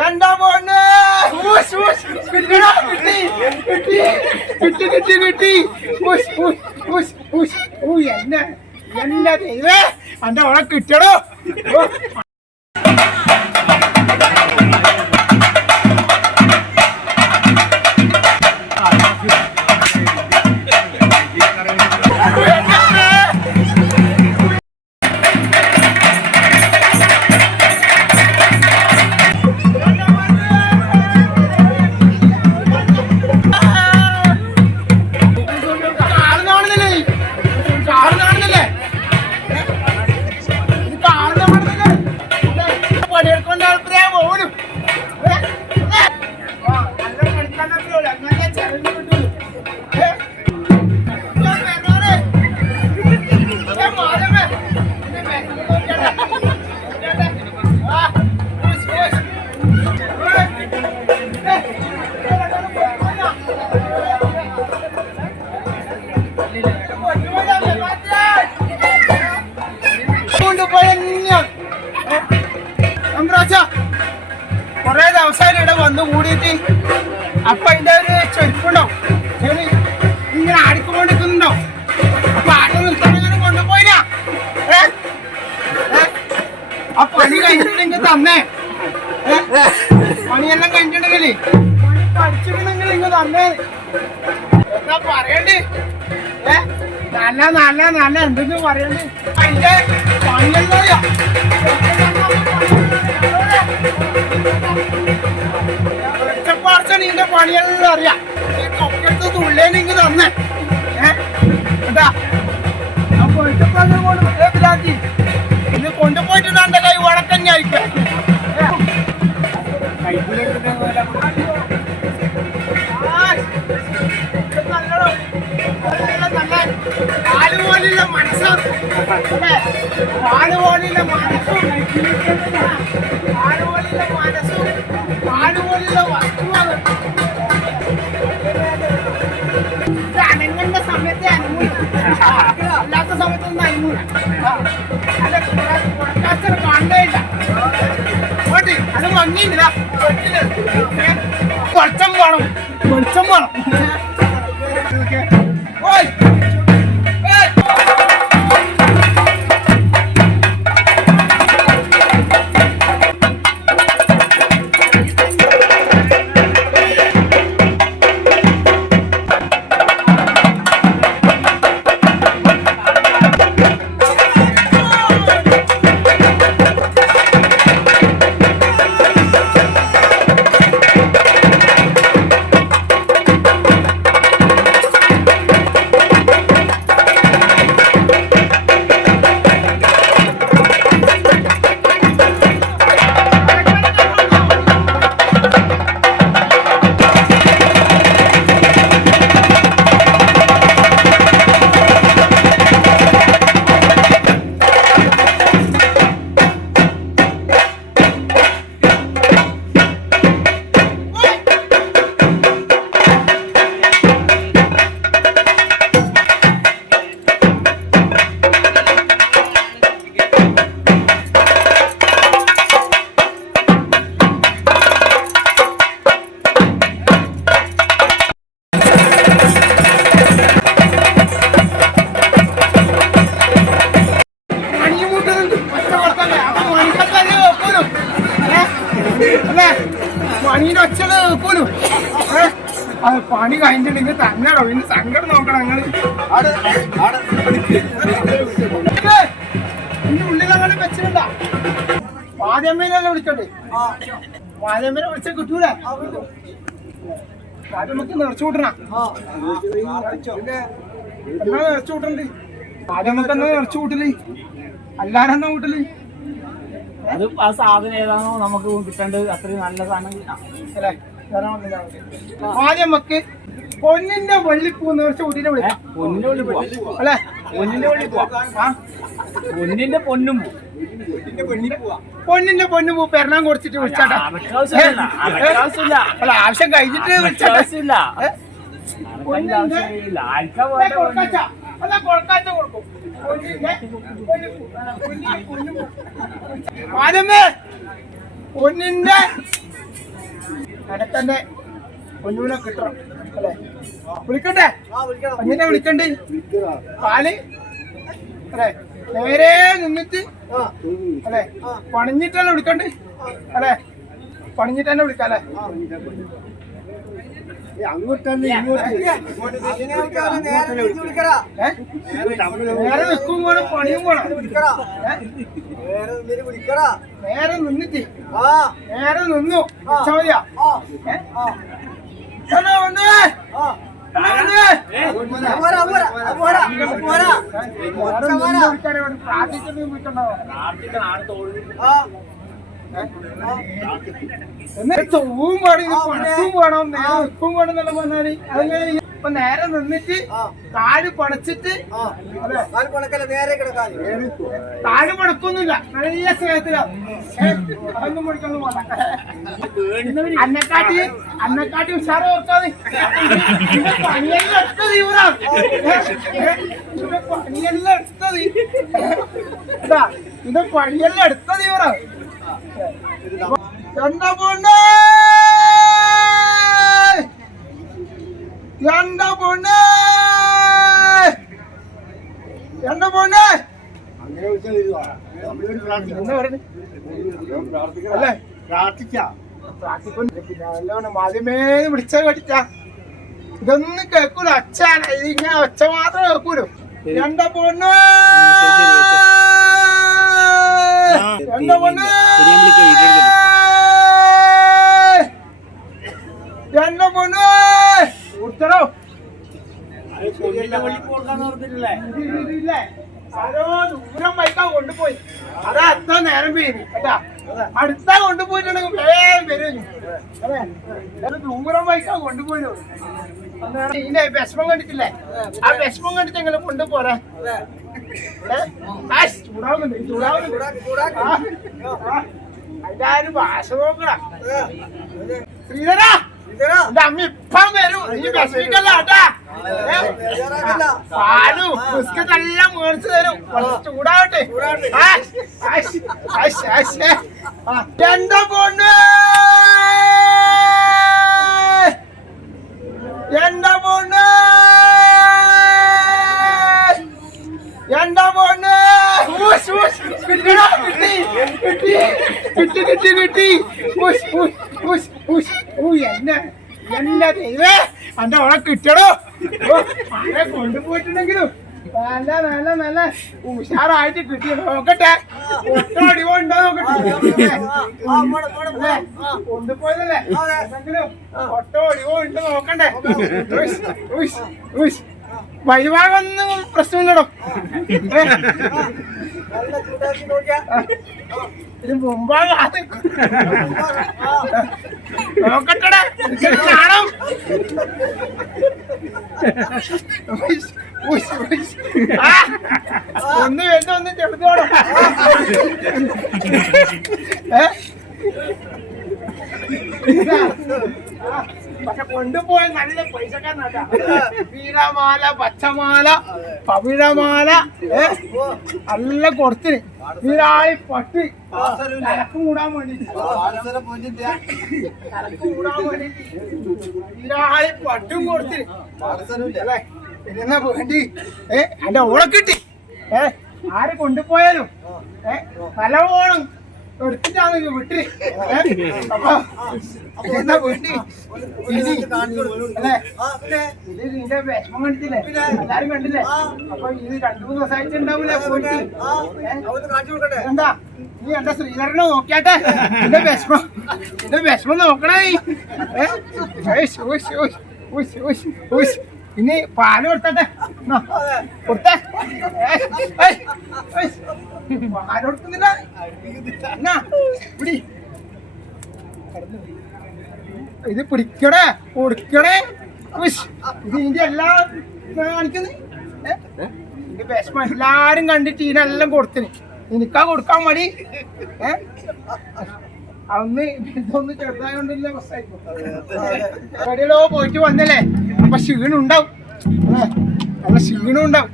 എന്താ പോണ് ഊഷ്, ഊഷ്. കിട്ടിയെടാ, കിട്ടി കിട്ടി കിട്ടി കിട്ടി കിട്ടി ഊഷ്, ഊഷ്, ഊഷ്, ഊഷ്. ഊ, എന്നെ എന്നെ ദൈവേ എന്റെ ഓളെ കിട്ടടോ കൊറേ ദിവസം ഇവിടെ വന്നു കൂടിയിട്ട് അപ്പൊ അതിന്റെ ഒരു ചെരുപ്പുണ്ടാവും ഇങ്ങനെ ആടിക്കൊണ്ടിരിക്കുന്നുണ്ടോ അപ്പൊ ആട്ടം നിർത്താൻ ഇങ്ങനെ? ഏ? ആ പണി കഴിഞ്ഞിട്ടുണ്ടെങ്കിൽ തന്നേ? പണിയെല്ലാം കഴിഞ്ഞിട്ടുണ്ടെങ്കിൽ പണി പഠിച്ചിട്ടുണ്ടെങ്കിൽ ഇങ്ങ് തന്നേ? നല്ല നല്ല നല്ല എന്തെന്ന് പറയണ്ടേ നിന്റെ പണിയെല്ലാം അറിയാം. കൊക്കെടുത്ത് തുള്ളേനെങ്കിൽ തന്നെ. എന്താ? ഞാൻ കൊണ്ട് മനസ്സാണ് പാലുപോലുള്ള മനസ്സും പാലുപോലുള്ള മനസ്സും വസ്തുവാണ് ഇത് അനങ്ങേണ്ട സമയത്തെ അനങ്ങൂല അല്ലാത്ത സമയത്തൊന്നും അനങ്ങൂല അല്ല പുറക്കാച്ചത് കാണേയില്ല ഓട്ടി അത് മങ്ങിയില്ല കൊച്ചം വേണം. കൊച്ചം വേണം. ഒച്ചത് വെക്കൂലും ഏ? അത് പണി കഴിഞ്ഞിട്ടുണ്ടെങ്കിൽ തന്നെടോ ഇനി സങ്കടം നോക്കണം? ഇനി ഉള്ളിലങ്ങനെ വെച്ചിട്ടുണ്ടാ. വാദ്യമ്മേനല്ലേ വിളിക്കണ്ടേ വാദ്യമ്മേനെ വിളിച്ചാൽ കിട്ടൂലേ? അത് നമുക്ക് നിറച്ചു കൂട്ടണം. എന്നാ നിറച്ചു കൂട്ടണ്ട്? ആദ്യം നമുക്ക് എന്നാ നിറച്ചു കൂട്ടൽ? അല്ലാരെന്നാ കൂട്ടൽ? അത് ആ സാധനം ഏതാണോ നമുക്ക് കിട്ടേണ്ടത് അത്രയും നല്ല സാധനം. അല്ലേ. ആദ്യം നമുക്ക് പൊന്നിന്റെ വെള്ളിപ്പൂ വെച്ചാൽ ഏ? വിളിക്കാം. പൊന്നിന്റെ ഉള്ളിൽ പോവാം അല്ലേ? പൊന്നിന്റെ ആ? പൊന്നിന്റെ പൊന്നും പോവും. പൊന്നിന്റെ പൊന്നു പൂ പെരണം കൊടുത്തിട്ട് വിളിച്ചാട്ടാ. അല്ല ആവശ്യം കഴിഞ്ഞിട്ട് വിളിച്ചില്ല. അതാ കൊഴക്കാച്ച കൊടുക്കും. ആദ്യമേ പൊന്നിന്റെ അനക്കെന്നെ പൊന്നൂനെ കിട്ടണം അല്ലേ? വിളിക്കണ്ടേ അങ്ങനെ വിളിക്കണ്ട്? പാൽ അല്ലേ? നേരെ നിന്നിട്ട് അല്ലേ? പണിഞ്ഞിട്ടല്ലേ വിളിക്കണ്ടേ? അല്ലേ? പണിഞ്ഞിട്ട് തന്നെ വിളിക്കാം അല്ലേ അങ്ങോട്ടന്നെ ഏ? നേരെ നിൽക്കും വേണം പണിയും ഏ? നേരെ നിന്നിട്ട് നേരെ നിന്നു. വെച്ചാ മതിയാ ഇപ്പൊ നേരെ നിന്നിട്ട് കാൽ പണച്ചിട്ട് അല്ലേ താഴെ പണക്കൊന്നുമില്ല. നല്ല സ്നേഹത്തിലാണ്? അതൊന്നും പഠിക്കൊന്നും വേണ്ട അന്നക്കാട്ടി അന്നക്കാട്ടി ഉഷാറ് ഓർക്കാതെ. പണിയെല്ലാം എടുത്ത? ഇതിന്റെ പണിയെല്ലാം എടുത്ത ഇതാ, ഇത് പണിയെല്ലാം എടുത്ത ഇവരാണ് പോണ്ടേ എന്താ പറയുന്നത് അല്ലേ? പ്രാർത്ഥിക്കാം. വിളിച്ച ഇതൊന്നും കേൾക്കൂല. അച്ഛാന ഇത് ഇങ്ങനെ ഒച്ച മാത്രമേ കേൾക്കൂലോ. രണ്ട പൊണ്ണ് എന്താ പൊണ്ണ് എന്താ പൊണ്ണ് ഉത്തരോ? ആരോ ദൂരം ബൈക്കാ കൊണ്ടുപോയി. അതാ അത്ര നേരം പേര്. കേട്ടാ? അടുത്ത കൊണ്ടുപോയിട്ടുണ്ടെങ്കിൽ വേഗം വരും. അതെ ദൂരം ബൈക്കാ കൊണ്ടുപോയി. ഇതിന്റെ വിഷമം കണ്ടിട്ടില്ലേ? ആ വിഷമം കണ്ടിട്ട് എങ്ങനെ കൊണ്ടുപോരാ. ഒരു ഭാഷ നോക്കടാ. ശ്രീധരാ എന്റെ അമ്മ ഇപ്പം വരും. നീ വിഷമിക്കല്ല കേട്ടാ? പാലും ബിസ്ക്കറ്റ് എല്ലാം മേടിച്ചു തരും. ചൂടാവട്ടെ. എന്താ പോണ് കിട്ടി, കിട്ടി, കിട്ടി, എന്നെ എന്നെ ദൈവേ എന്റെ ഓളെ കിട്ടണോ ആരെ കൊണ്ടുപോയിട്ടുണ്ടെങ്കിലും. നല്ല നല്ല നല്ല. ഉഷാറായിട്ട് കിട്ടി. നോക്കട്ടെ. ഒട്ടടി ഉണ്ടോ നോക്കട്ടെ? കൊണ്ടുപോയതല്ലേ? ഒട്ടും അടിവോ ഉണ്ട് നോക്കണ്ടേ. ഉഷ് ഉഷ് ഉയ്ശ്. വഴിഭാഗമൊന്നും പ്രശ്നമില്ലടോ? ഇത് മുമ്പാകാത് നോക്കട്ടെടാ. എനിക്കത് കാണാം. ഒന്ന് വേണ്ട ഒന്ന് ചെറുതോടോ. ഏ? പക്ഷെ കൊണ്ടുപോയ നല്ല പൈസക്കാരനാട്ടാ വീരമാല പച്ചമാല പവിഴമാല നല്ല കൊടുത്തിന്. വീരായി പട്ടി. തലക്ക് മൂടാൻ വേണ്ടി. തലക്ക് മൂടാൻ വീരായി പട്ടും കൊടുത്തിന്. എന്നാ വേണ്ടി? ഏ? എന്റെ ഓളെ കിട്ടി. ഏ? ആര് കൊണ്ടുപോയാലും ഏ? നല്ലോണം എടുത്തിട്ടാണ് വിട്ട്. അപ്പൊ ഇനി അല്ലേ? ഇത് നിന്റെ വിഷമം കണ്ടില്ലേ എല്ലാരും കണ്ടില്ലേ? അപ്പൊ ഇത് രണ്ടു മൂന്ന് ദിവസമായിട്ട് ഉണ്ടാവൂലേ പോയിട്ട്? എന്താ? നീ എന്റെ ശ്രീധരനെ നോക്കിയാട്ടെ? നിന്റെ വിഷമം. നിന്റെ വിഷമം നോക്കണേ. ഏ? ഇനി പാൽ കൊടുത്തട്ടെ. കൊടുത്തേ. പാൽ കൊടുക്കുന്നില്ല. പിടി. ഇത് പിടിക്കണേ കൊടുക്കണേ. ഇത് ഇതിന്റെ എല്ലാ കാണിക്കുന്നത് ഇതിന്റെ വിഷമം എല്ലാരും കണ്ടിട്ട് ഇതിനെല്ലാം കൊടുത്തിന്. എനിക്കാ കൊടുക്കാൻ മടി. ഏ? അന്ന് ഇതൊന്ന് ചെറുതായോണ്ടില്ല എവിടെയോ പോയിട്ട് വന്നല്ലേ. അപ്പൊ ക്ഷീണം ഉണ്ടാവും ക്ഷീണുണ്ടാവും. ഉണ്ടാവും